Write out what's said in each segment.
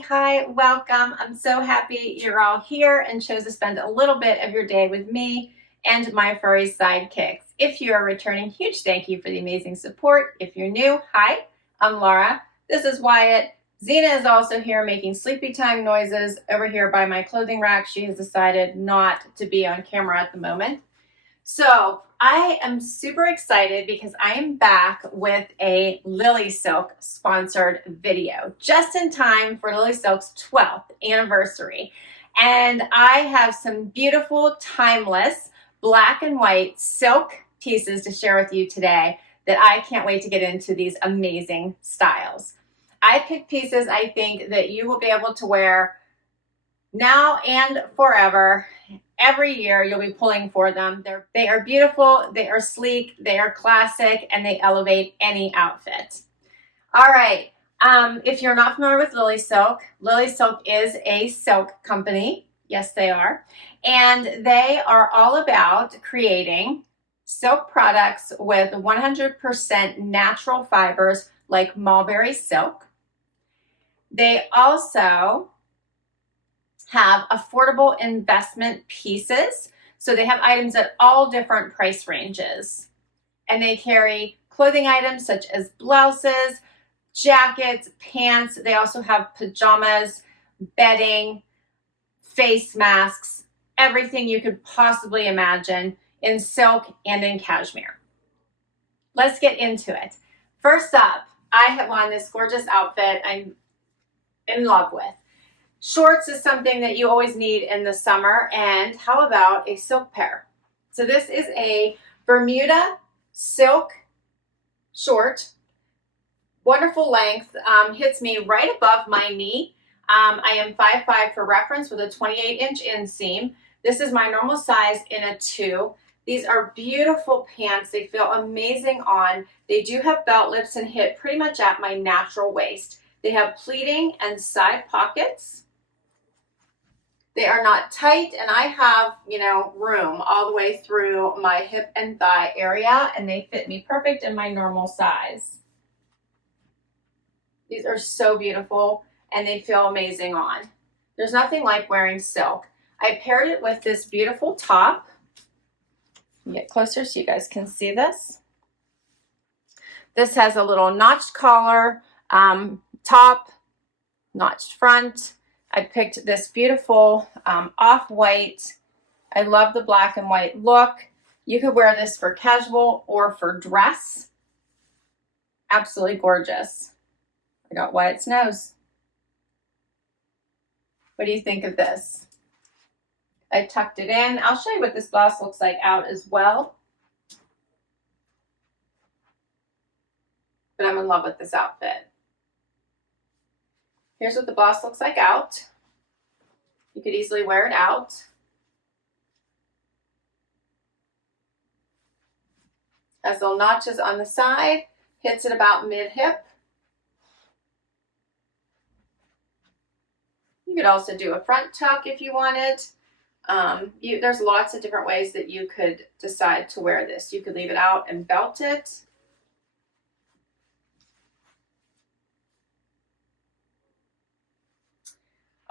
Hi, welcome. I'm so happy you're all here and chose to spend a little bit of your day with me and my furry sidekicks. If you are returning, huge thank you for the amazing support. If you're new, hi, I'm Laura. This is Wyatt. Xena is also here making sleepy time noises over here by my clothing rack. She has decided not to be on camera at the moment. So I am super excited because I am back with a Lilysilk sponsored video just in time for Lilysilk's 12th anniversary. And I have some beautiful, timeless, black and white silk pieces to share with you today that I can't wait to get into these amazing styles. I picked pieces I think that you will be able to wear now and forever. Every year you'll be pulling for them. They are beautiful, they are sleek, they are classic, and they elevate any outfit. All right, if you're not familiar with Lilysilk, Lilysilk is a silk company. Yes, they are. And they are all about creating silk products with 100% natural fibers like mulberry silk. They also have affordable investment pieces. So they have items at all different price ranges. And they carry clothing items such as blouses, jackets, pants. They also have pajamas, bedding, face masks, everything you could possibly imagine in silk and in cashmere. Let's get into it. First up, I have on this gorgeous outfit I'm in love with. Shorts is something that you always need in the summer, and how about a silk pair? So this is a Bermuda silk short, wonderful length, hits me right above my knee. I am 5'5" for reference with a 28-inch inseam. This is my normal size in a 2. These are beautiful pants. They feel amazing on. They do have belt lips and hit pretty much at my natural waist. They have pleating and side pockets. They are not tight, and I have, room all the way through my hip and thigh area, and they fit me perfect in my normal size. These are so beautiful, and they feel amazing on. There's nothing like wearing silk. I paired it with this beautiful top. Get closer so you guys can see this. This has a little notched collar, top, notched front. I picked this beautiful off-white. I love the black and white look. You could wear this for casual or for dress. Absolutely gorgeous. I got Wyatt's nose. What do you think of this? I tucked it in. I'll show you what this blouse looks like out as well. But I'm in love with this outfit. Here's what the blouse looks like out. You could easily wear it out. Has little notches on the side, hits at about mid-hip. You could also do a front tuck if you wanted. There's lots of different ways that you could decide to wear this. You could leave it out and belt it.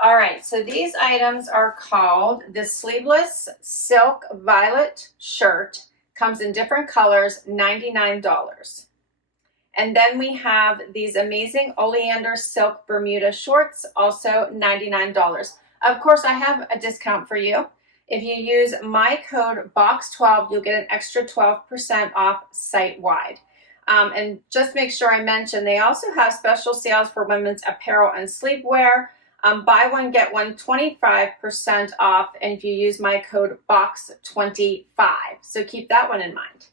All right, so these items are called the Sleeveless Silk Violet Shirt. Comes in different colors, $99. And then we have these amazing Oleander Silk Bermuda Shorts, also $99. Of course, I have a discount for you. If you use my code BOX12, you'll get an extra 12% off site-wide. And just make sure I mention, they also have special sales for women's apparel and sleepwear. Buy one, get one, 25% off, and if you use my code BOX25. So keep that one in mind.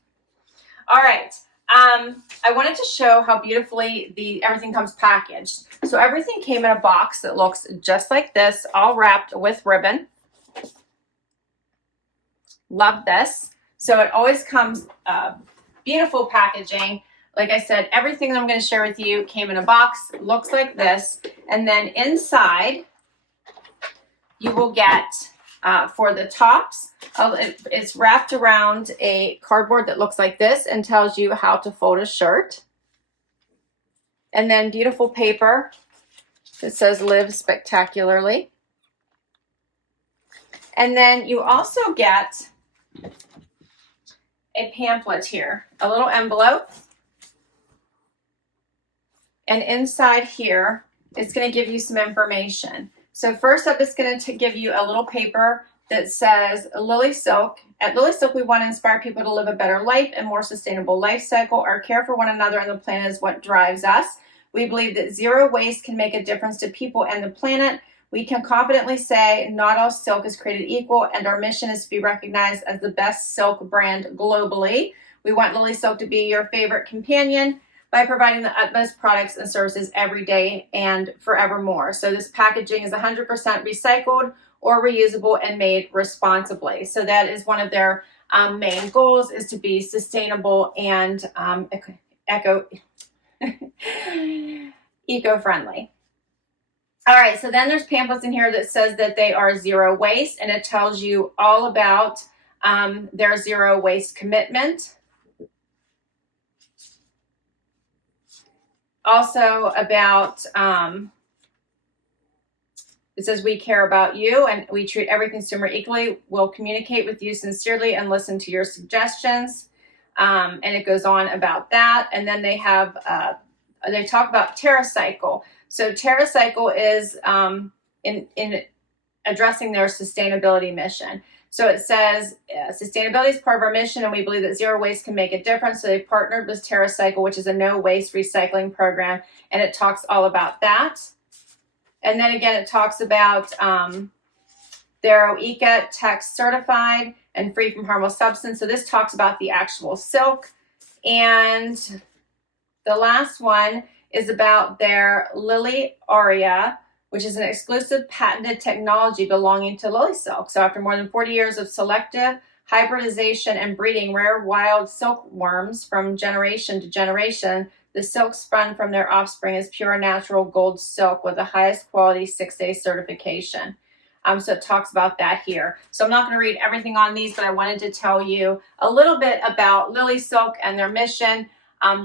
All right, I wanted to show how beautifully everything comes packaged. So everything came in a box that looks just like this, all wrapped with ribbon. Love this. So it always comes beautiful packaging. Like I said, everything that I'm going to share with you came in a box, looks like this. And then inside, you will get, for the tops, it's wrapped around a cardboard that looks like this and tells you how to fold a shirt. And then beautiful paper It says live spectacularly. And then you also get a pamphlet here, a little envelope. And inside here, it's going to give you some information. So first up, it's going to give you a little paper that says Lilysilk. At Lilysilk, we want to inspire people to live a better life and more sustainable life cycle. Our care for one another and the planet is what drives us. We believe that zero waste can make a difference to people and the planet. We can confidently say not all silk is created equal, and our mission is to be recognized as the best silk brand globally. We want Lilysilk to be your favorite companion by providing the utmost products and services every day and forevermore. So this packaging is 100% recycled or reusable and made responsibly. So that is one of their main goals, is to be sustainable and eco-friendly. All right, so then there's pamphlets in here that says that they are zero waste, and it tells you all about their zero waste commitment. Also about, it says we care about you and we treat every consumer equally. We'll communicate with you sincerely and listen to your suggestions. And it goes on about that. And then they have, they talk about TerraCycle. So TerraCycle is in addressing their sustainability mission. So it says sustainability is part of our mission, and we believe that zero waste can make a difference. So they partnered with TerraCycle, which is a no waste recycling program, and it talks all about that. And then again, it talks about they're OECA Tech certified and free from harmful substance. So this talks about the actual silk. And the last one is about their Lily Aria, which is an exclusive patented technology belonging to Lilysilk. So after more than 40 years of selective hybridization and breeding rare wild silkworms from generation to generation, the silk spun from their offspring is pure natural gold silk with the highest quality 6A certification. So it talks about that here. So I'm not going to read everything on these, but I wanted to tell you a little bit about Lilysilk and their mission,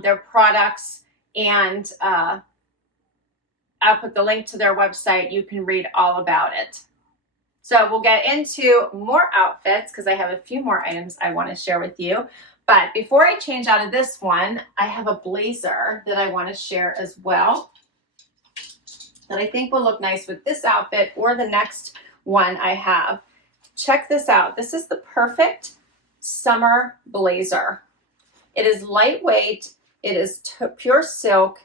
their products, and I'll put the link to their website. You can read all about it. So we'll get into more outfits because I have a few more items I want to share with you. But before I change out of this one, I have a blazer that I want to share as well that I think will look nice with this outfit or the next one I have. Check this out. This is the perfect summer blazer. It is lightweight. It is pure silk.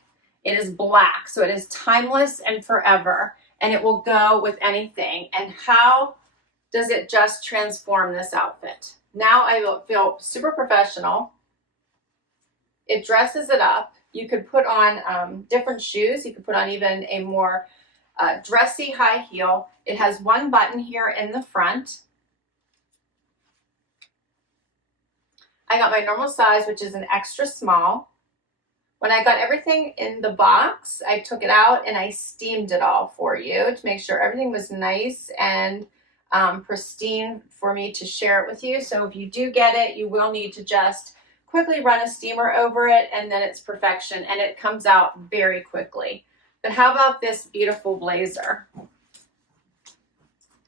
It is black, so it is timeless and forever, and it will go with anything. And how does it just transform this outfit? Now I will feel super professional. It dresses it up. You could put on different shoes. You could put on even a more dressy high heel. It has one button here in the front. I got my normal size, which is an extra small. When I got everything in the box, I took it out and I steamed it all for you to make sure everything was nice and pristine for me to share it with you. So if you do get it, you will need to just quickly run a steamer over it, and then it's perfection, and it comes out very quickly. But how about this beautiful blazer?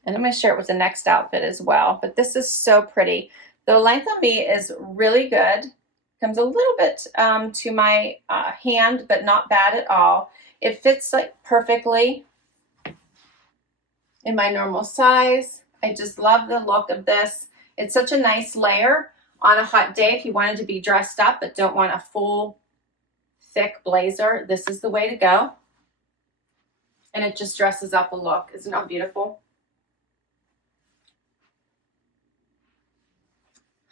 And I'm going to share it with the next outfit as well. But this is so pretty. The length on me is really good. Comes a little bit to my hand, but not bad at all. It fits like perfectly in my normal size. I just love the look of this. It's such a nice layer on a hot day if you wanted to be dressed up but don't want a full thick blazer. This is the way to go. And it just dresses up a look. Isn't that beautiful?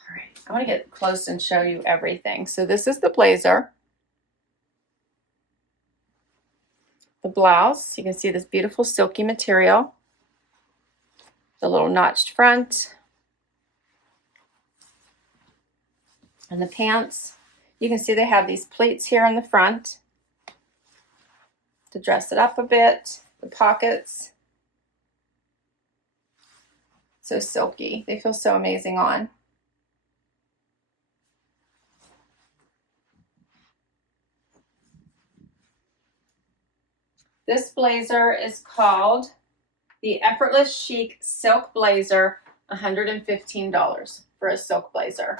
All right, I want to get close and show you everything. So this is the blazer. The blouse, you can see this beautiful silky material. The little notched front. And the pants, you can see they have these pleats here in the front to dress it up a bit. The pockets, so silky. They feel so amazing on. This blazer is called the Effortless Chic Silk Blazer, $115 for a silk blazer.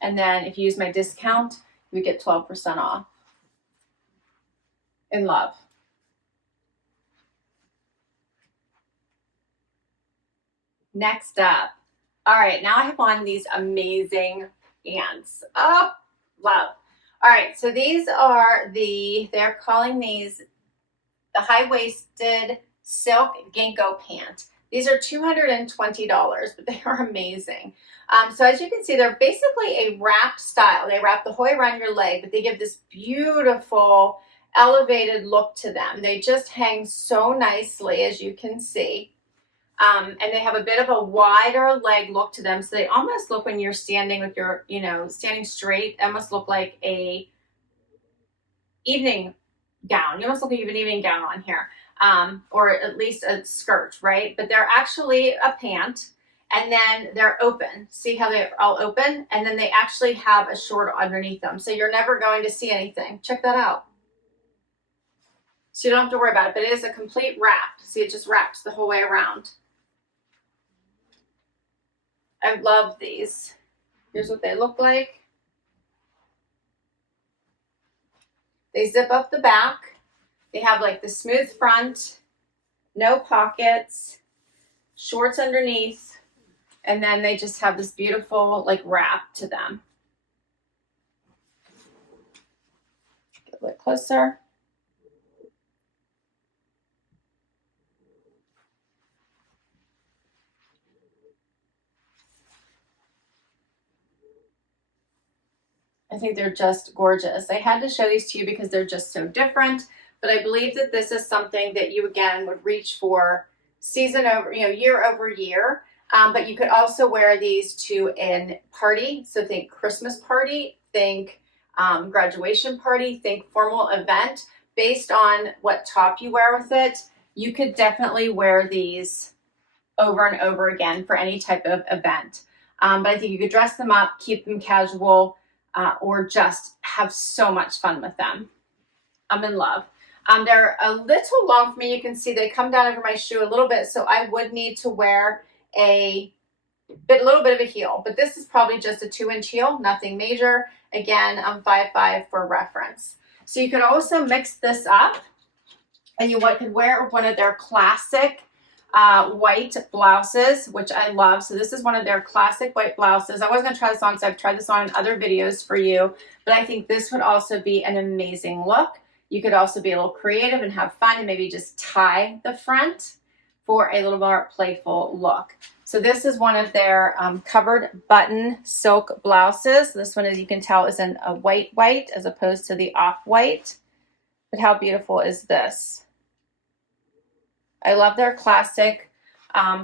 And then if you use my discount, you get 12% off. In love. Next up. All right, now I have on these amazing pants. Oh, love. All right, so these are they're calling these the high-waisted silk ginkgo pant. These are $220, but they are amazing. So as you can see, they're basically a wrap style. They wrap the whole way around your leg, but they give this beautiful elevated look to them. They just hang so nicely, as you can see. And they have a bit of a wider leg look to them. So they almost look, when you're standing with your, standing straight, they almost look like a evening gown. You almost look like you have an evening gown on here. Or at least a skirt, right? But they're actually a pant, and then they're open. See how they're all open? And then they actually have a short underneath them. So you're never going to see anything. Check that out. So you don't have to worry about it, but it is a complete wrap. See, it just wraps the whole way around. I love these. Here's what they look like. They zip up the back. They have like the smooth front, no pockets, shorts underneath, and then they just have this beautiful like wrap to them. Get a bit closer. I think they're just gorgeous. I had to show these to you because they're just so different, but I believe that this is something that you, again, would reach for season over, year over year. But you could also wear these to a party. So think Christmas party, think graduation party, think formal event. Based on what top you wear with it, you could definitely wear these over and over again for any type of event. But I think you could dress them up, keep them casual, or just have so much fun with them. I'm in love. They're a little long for me. You can see they come down over my shoe a little bit, so I would need to wear a little bit of a heel, but this is probably just a 2-inch heel, nothing major. Again, I'm 5'5" for reference. So you could also mix this up, and you could wear one of their classic white blouses, which I love. So this is one of their classic white blouses. I was going to try this on because I've tried this on in other videos for you, but I think this would also be an amazing look. You could also be a little creative and have fun and maybe just tie the front for a little more playful look. So this is one of their covered button silk blouses. This one, as you can tell, is in a white as opposed to the off-white. But how beautiful is this? I love their classic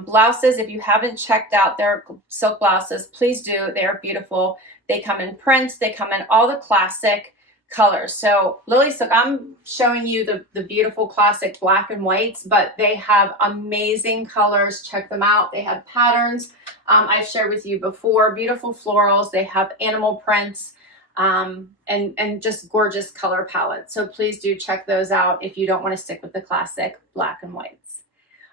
blouses. If you haven't checked out their silk blouses, please do. They are beautiful. They come in prints. They come in all the classic colors. So Lilysilk, I'm showing you the beautiful classic black and whites, but they have amazing colors. Check them out. They have patterns I've shared with you before, beautiful florals. They have animal prints and just gorgeous color palettes. So please do check those out if you don't want to stick with the classic black and whites.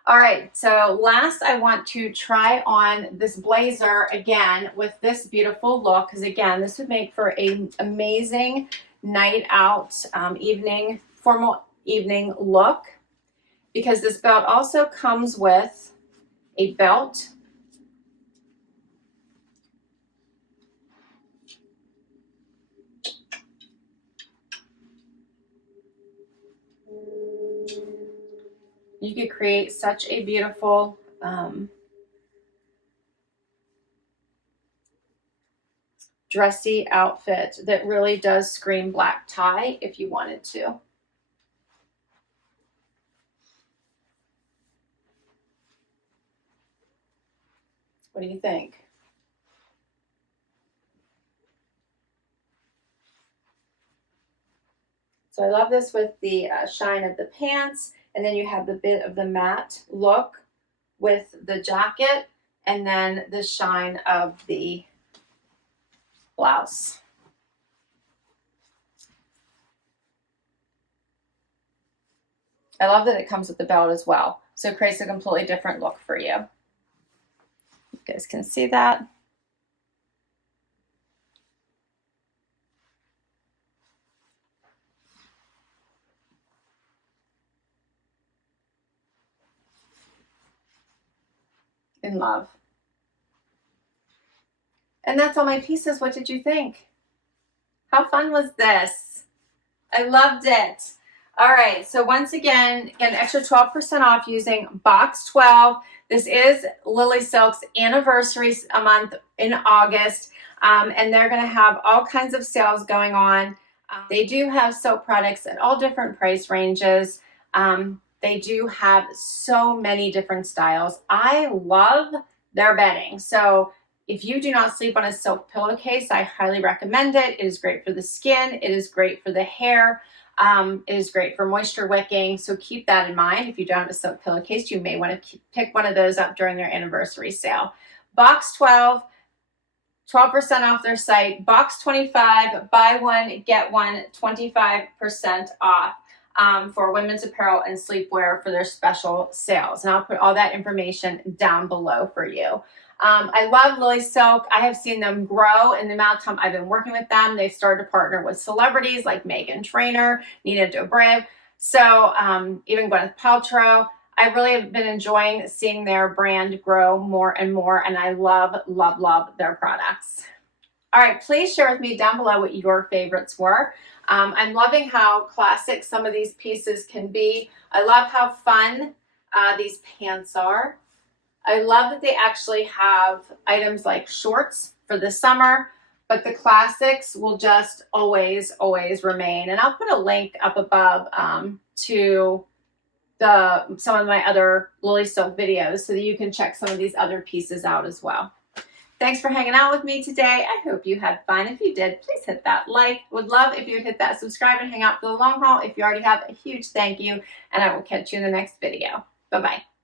All right, so last I want to try on this blazer again with this beautiful look, because again, this would make for an amazing night out, formal evening look, because this belt also comes with a belt. You could create such a beautiful dressy outfit that really does scream black tie if you wanted to. What do you think? So I love this with the shine of the pants, and then you have the bit of the matte look with the jacket, and then the shine of the blouse. I love that it comes with the belt as well. So it creates a completely different look for you. You guys can see that. In love. And that's all my pieces. What did you think? How fun was this? I loved it. All right, so once again, get an extra 12% off using box 12. This is Lilysilk's anniversary a month in August, and they're going to have all kinds of sales going on. They do have soap products at all different price ranges. They do have so many different styles. I love their bedding. So if you do not sleep on a silk pillowcase, I highly recommend it. It is great for the skin. It is great for the hair. It is great for moisture wicking. So keep that in mind. If you don't have a silk pillowcase, you may want to pick one of those up during their anniversary sale. Box 12, 12% off their site. Box 25, buy one, get one, 25% off. For women's apparel and sleepwear for their special sales. And I'll put all that information down below for you. I love Lilysilk. I have seen them grow in the amount of time I've been working with them. They've started to partner with celebrities like Meghan Trainor, Nina Dobrev, so even Gwyneth Paltrow. I really have been enjoying seeing their brand grow more and more, and I love, love, love their products. All right, please share with me down below what your favorites were. I'm loving how classic some of these pieces can be. I love how fun these pants are. I love that they actually have items like shorts for the summer, but the classics will just always, always remain. And I'll put a link up above to some of my other Lilysilk videos so that you can check some of these other pieces out as well. Thanks for hanging out with me today. I hope you had fun. If you did, please hit that like. Would love if you would hit that subscribe and hang out for the long haul. If you already have, a huge thank you, and I will catch you in the next video. Bye-bye.